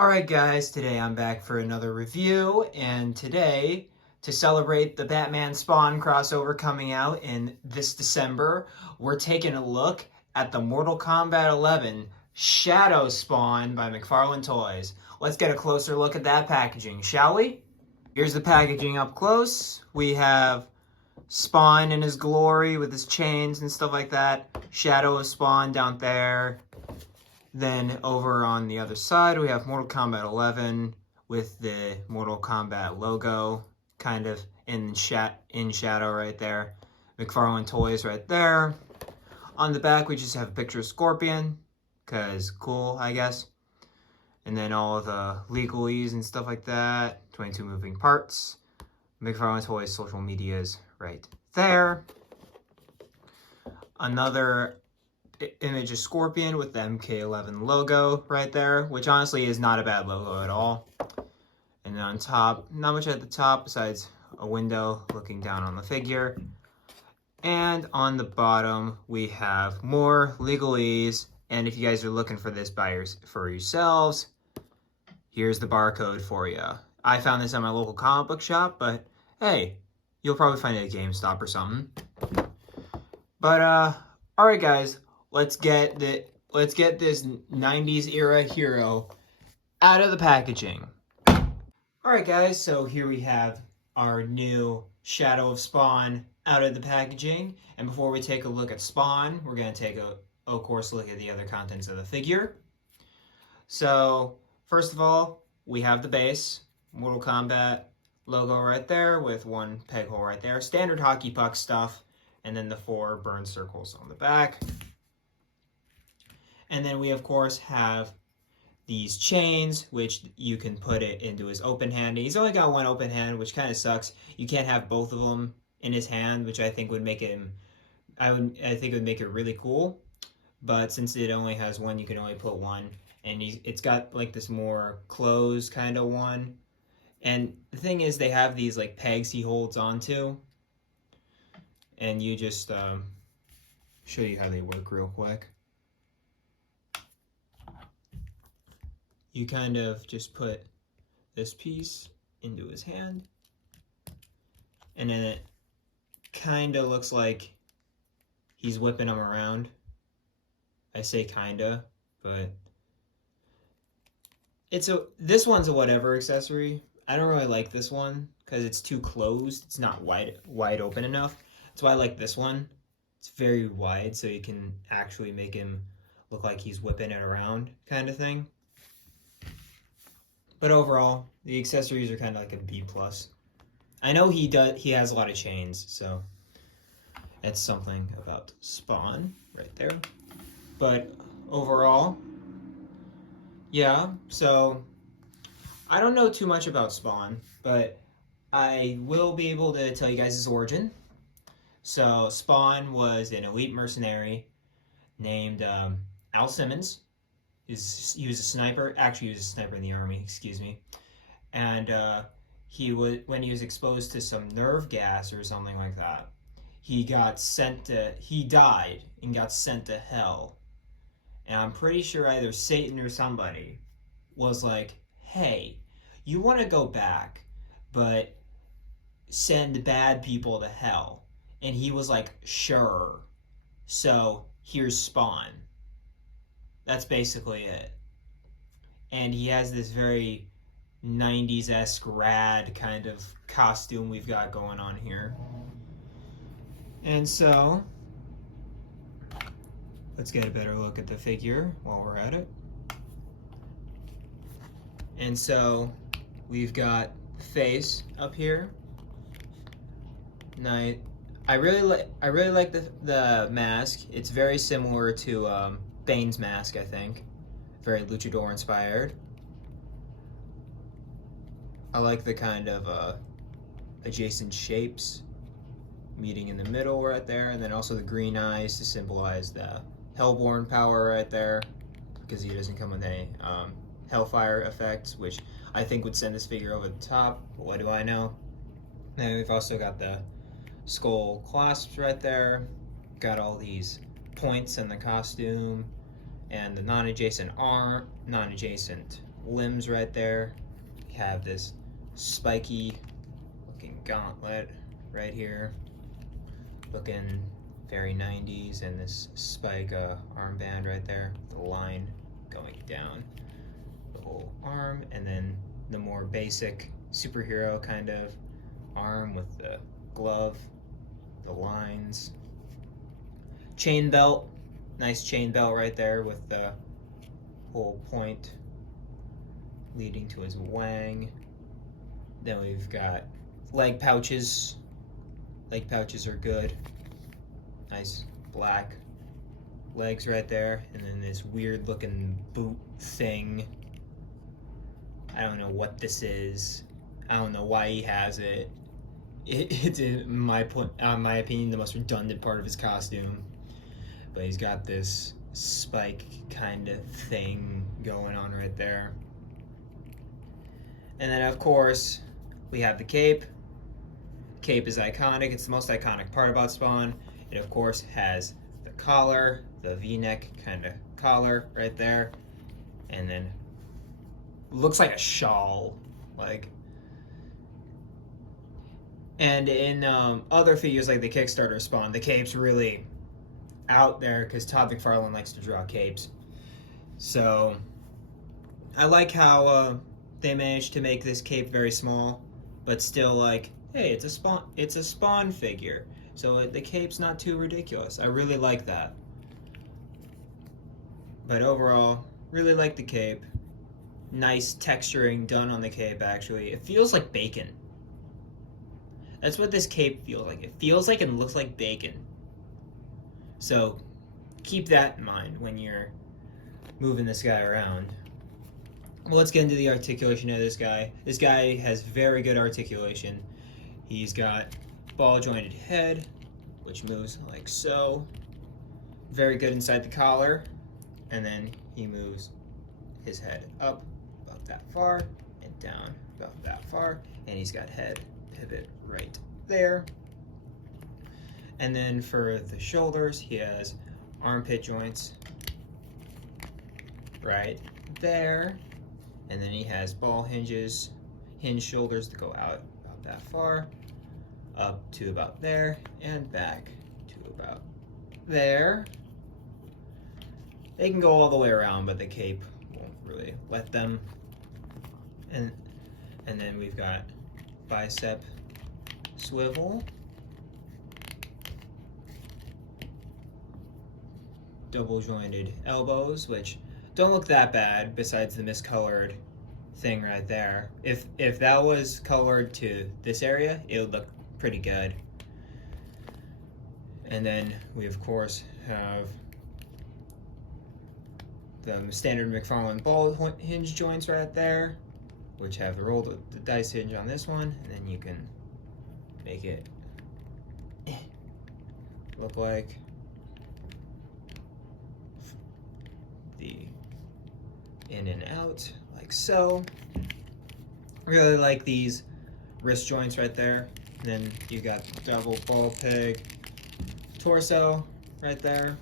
Alright guys, today I'm back for another review, and today, to celebrate the Batman Spawn crossover coming out in this December, we're taking a look at the Mortal Kombat 11 Shadow Spawn by McFarlane Toys. Let's get a closer look at that packaging, shall we? Here's the packaging up close. We have Spawn in his glory with his chains and stuff like that. Shadow of Spawn down there. Then over on the other side, we have Mortal Kombat 11 with the Mortal Kombat logo kind of in shadow right there. McFarlane Toys right there. On the back, we just have a picture of Scorpion, because cool, I guess. And then all of the legalese and stuff like that. 22 moving parts. McFarlane Toys social medias right there. Another image of Scorpion with the MK11 logo right there, which honestly is not a bad logo at all. And then on top, not much at the top besides a window looking down on the figure. And on the bottom, we have more legalese. And if you guys are looking for this for yourselves, here's the barcode for you. I found this at my local comic book shop, but hey, you'll probably find it at GameStop or something. But alright guys, let's get this 90s era hero out of the packaging. Alright guys, so here we have our new Shadow of Spawn out of the packaging. And before we take a look at Spawn, we're going to take a of course look at the other contents of the figure. So first of all, we have the base, Mortal Kombat logo right there with one peg hole right there. Standard hockey puck stuff. And then the 4 burn circles on the back. And then we, of course, have these chains, which you can put it into his open hand. He's only got one open hand, which kind of sucks. You can't have both of them in his hand, which I think would make him, I think it would make it really cool. But since it only has one, you can only put one. And it's got like this more closed kind of one. And the thing is, they have these like pegs he holds onto. And you just show you how they work real quick. You kind of just put this piece into his hand, and then it kind of looks like he's whipping him around. I say kinda, but this one's a whatever accessory. I don't really like this one because it's too closed. It's not wide open enough. That's why I like this one. It's very wide, so you can actually make him look like he's whipping it around kind of thing. But overall, the accessories are kind of like a B+. I know he has a lot of chains, so that's something about Spawn right there. But overall, yeah, so I don't know too much about Spawn, but I will be able to tell you guys his origin. So Spawn was an elite mercenary named Al Simmons. He was a sniper. Actually, he was a sniper in the army. Excuse me. And when he was exposed to some nerve gas or something like that, he died and got sent to hell. And I'm pretty sure either Satan or somebody was like, "Hey, you want to go back, but send bad people to hell." And he was like, "Sure." So here's Spawn. That's basically it. And he has this very 90s-esque rad kind of costume we've got going on here. And so, let's get a better look at the figure while we're at it. And so, we've got the face up here. Now, I really like the mask. It's very similar to Bane's mask, I think. Very luchador inspired. I like the kind of adjacent shapes meeting in the middle right there, and then also the green eyes to symbolize the Hellborn power right there, because he doesn't come with any Hellfire effects, which I think would send this figure over the top, but what do I know? Then we've also got the skull clasps right there, got all these points in the costume, and the non-adjacent limbs right there. We have this spiky looking gauntlet right here, looking very 90s, and this spike armband right there, the line going down the whole arm, and then the more basic superhero kind of arm with the glove, the lines. Chain belt, nice chain belt right there with the whole point leading to his wang. Then we've got leg pouches. Leg pouches are good. Nice black legs right there. And then this weird looking boot thing. I don't know what this is. I don't know why he has it. It's in my opinion, the most redundant part of his costume. But he's got this spike kind of thing going on right there. And then of course, we have the cape. Cape is iconic. It's the most iconic part about Spawn. It of course has the collar, the V-neck kind of collar right there. And then looks like a shawl. And in other figures like the Kickstarter Spawn, the cape's really out there because Todd McFarlane likes to draw capes. So I like how they managed to make this cape very small, but still like, hey, it's a Spawn figure, so the cape's not too ridiculous. I really like that. But overall, really like the cape. Nice texturing done on the cape, actually. It feels like bacon. That's what this cape feels like. It feels like and looks like bacon. So keep that in mind when you're moving this guy around. Well, let's get into the articulation of this guy. This guy has very good articulation. He's got ball jointed head, which moves like so. Very good inside the collar. And then he moves his head up about that far and down about that far. And he's got head pivot right there. And then for the shoulders, he has armpit joints right there. And then he has ball hinge shoulders that go out about that far, up to about there, and back to about there. They can go all the way around, but the cape won't really let them. And then we've got bicep swivel, double jointed elbows, which don't look that bad besides the miscolored thing right there. If that was colored to this area, it would look pretty good. And then we of course have the standard McFarlane ball hinge joints right there, which have the dice hinge on this one, and then you can make it look like the in and out, like so. Really like these wrist joints right there. And then you got double ball peg torso right there.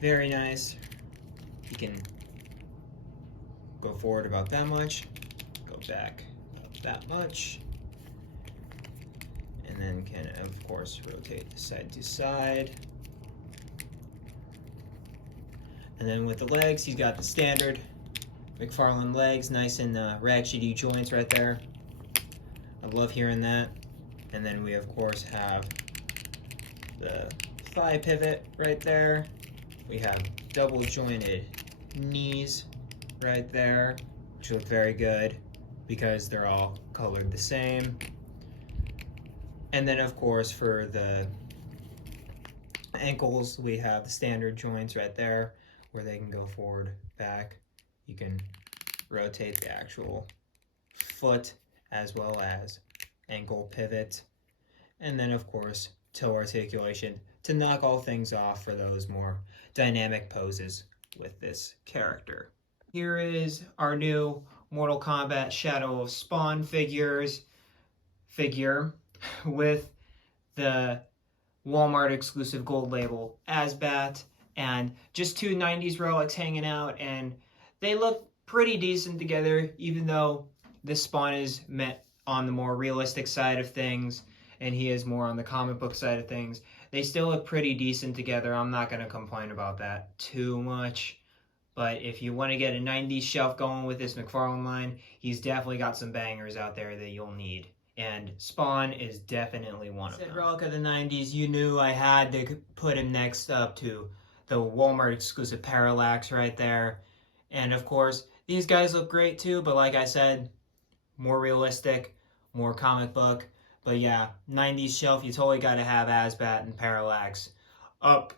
Very nice. You can go forward about that much, go back about that much, and then can of course rotate side to side. And then with the legs, he's got the standard McFarlane legs, nice and ratchety joints right there. I love hearing that. And then we of course have the thigh pivot right there. We have double jointed knees right there, which look very good because they're all colored the same. And then of course for the ankles, we have the standard joints right there where they can go forward, back. You can rotate the actual foot as well as ankle pivot. And then of course toe articulation to knock all things off for those more dynamic poses with this character. Here is our new Mortal Kombat Shadow of Spawn figure with the Walmart exclusive gold label Asbat and just two 90s relics hanging out, and they look pretty decent together, even though this Spawn is met on the more realistic side of things, and he is more on the comic book side of things. They still look pretty decent together. I'm not going to complain about that too much. But if you want to get a 90s shelf going with this McFarlane line, he's definitely got some bangers out there that you'll need. And Spawn is definitely one of them. Relic of the 90s, you knew I had to put him next up to the Walmart exclusive Parallax right there. And of course, these guys look great too, but like I said, more realistic, more comic book. But yeah, 90s shelf, you totally got to have Asbat and Parallax up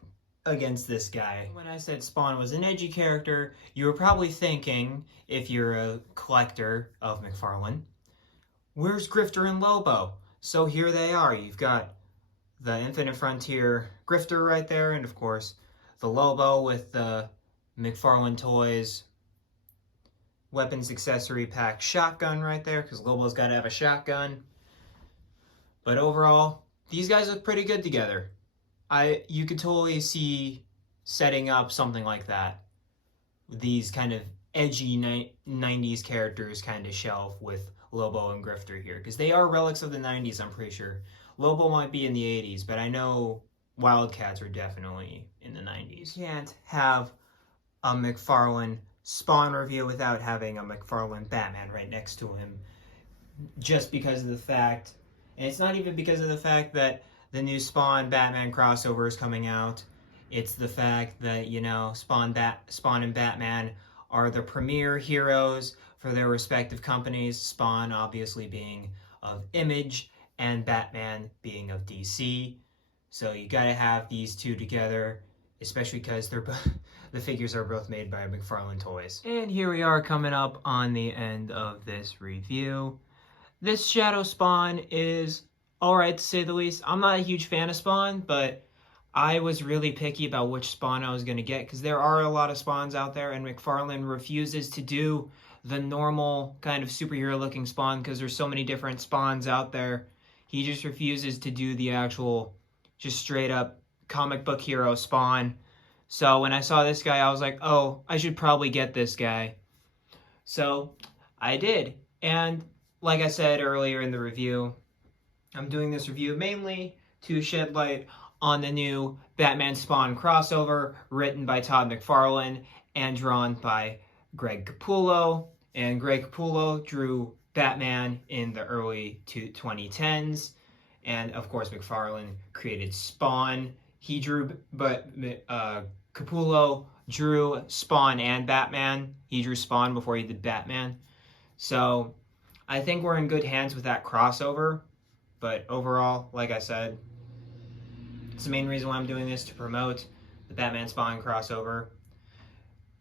against this guy. When I said Spawn was an edgy character, you were probably thinking, if you're a collector of McFarlane, where's Grifter and Lobo? So here they are. You've got the Infinite Frontier Grifter right there, and of course, the Lobo with the McFarlane Toys weapons accessory pack shotgun right there, because Lobo's got to have a shotgun. But overall, these guys look pretty good together. You could totally see setting up something like that. These kind of edgy 90s characters kind of shelf with Lobo and Grifter here, because they are relics of the 90s, I'm pretty sure. Lobo might be in the 80s, but I know Wildcats are definitely in the 90s. You can't have a McFarlane Spawn review without having a McFarlane Batman right next to him, just because of the fact, and it's not even because of the fact that the new Spawn Batman crossover is coming out. It's the fact that, you know, Spawn and Batman are the premier heroes for their respective companies. Spawn obviously being of Image and Batman being of DC. So you gotta have these two together, especially because they're the figures are both made by McFarlane Toys. And here we are coming up on the end of this review. This Shadow Spawn is alright to say the least. I'm not a huge fan of Spawn, but I was really picky about which Spawn I was going to get, because there are a lot of Spawns out there, and McFarlane refuses to do the normal kind of superhero looking Spawn because there's so many different Spawns out there. He just refuses to do the actual, just straight up comic book hero Spawn. So when I saw this guy, I was like, oh, I should probably get this guy. So I did. And like I said earlier in the review, I'm doing this review mainly to shed light on the new Batman Spawn crossover written by Todd McFarlane and drawn by Greg Capullo. And Greg Capullo drew Batman in the early 2010s. And of course, McFarlane created Spawn. He drew, but Capullo drew Spawn and Batman. He drew Spawn before he did Batman. So I think we're in good hands with that crossover. But overall, like I said, it's the main reason why I'm doing this, to promote the Batman Spawn crossover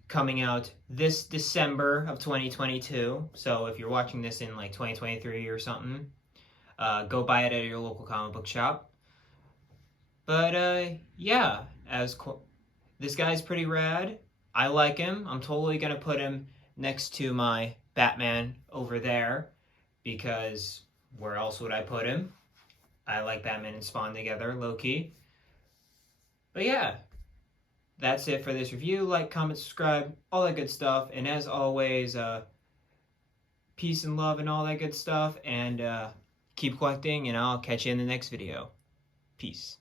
coming out this December of 2022. So if you're watching this in like 2023 or something, go buy it at your local comic book shop. But yeah, this guy's pretty rad. I like him. I'm totally going to put him next to my Batman over there, because where else would I put him? I like Batman and Spawn together, low-key. But yeah, that's it for this review. Like, comment, subscribe, all that good stuff. And as always, peace and love and all that good stuff. And keep collecting, and I'll catch you in the next video. Peace.